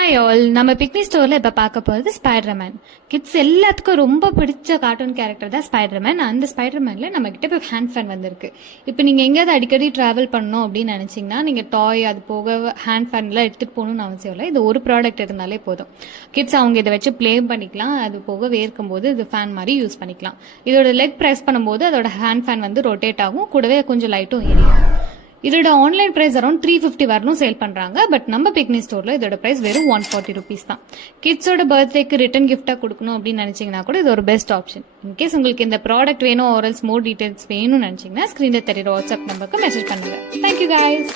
Hi all, நம்ம picnic ஸ்டோர்ல இப்ப பார்க்க போறது ஸ்பைடர்மேன். கிட்ஸ் எல்லாத்துக்கும் ரொம்ப பிடிச்ச கார்ட்டூன் கேரக்டர் தான் ஸ்பைடர்மேன். அந்த ஸ்பைடர்மேன்ல நம்ம கிட்ட இப்போ ஹேண்ட் ஃபேன் வந்திருக்கு. இப்போ நீங்க எங்கேயாவது அடிக்கடி டிராவல் பண்ணணும் அப்படின்னு நினைச்சீங்கன்னா நீங்க டாய் அது போக ஹேண்ட் ஃபேன்லாம் எடுத்துட்டு போகணும்னு அவசியம் இல்லை. இது ஒரு ப்ராடக்ட் இருந்தாலே போதும். கிட்ஸ் அவங்க இதை வச்சு ப்ளே பண்ணிக்கலாம். அது போக வேர்க்கும் போது இது ஃபேன் மாதிரி யூஸ் பண்ணிக்கலாம். இதோட லெக் ப்ரெஸ் பண்ணும்போது அதோட ஹேண்ட் ஃபேன் வந்து ரொட்டேட் ஆகும், கூடவே கொஞ்சம் லைட்டும் எரியும். இதோட ஆன்லைன் பிரைஸ் அரௌண்ட் 350 வரணும் சேல் பண்றாங்க. பட் நம்ம பிக்னிக் ஸ்டோர்ல இதோட பிரைஸ் வெறும் 140 rupees தான். கிட்ஸோட பர்த்டேக்கு ரிட்டர்ன் கிஃப்டா கொடுக்கணும் அப்படின்னு நினைச்சீங்கன்னா கூட இது ஒரு பெஸ்ட் ஆப்ஷன். இன்கேஸ் உங்களுக்கு இந்த ப்ராடக்ட் வேணும் ஆர்எல்ஸ் மோர் டீடைல்ஸ் வேணும்னு நினைச்சீங்கன்னா ஸ்கிரீன்ல தெரியுற வாட்ஸ்அப் நம்பருக்கு மெசேஜ் பண்ணுங்க. Thank you guys.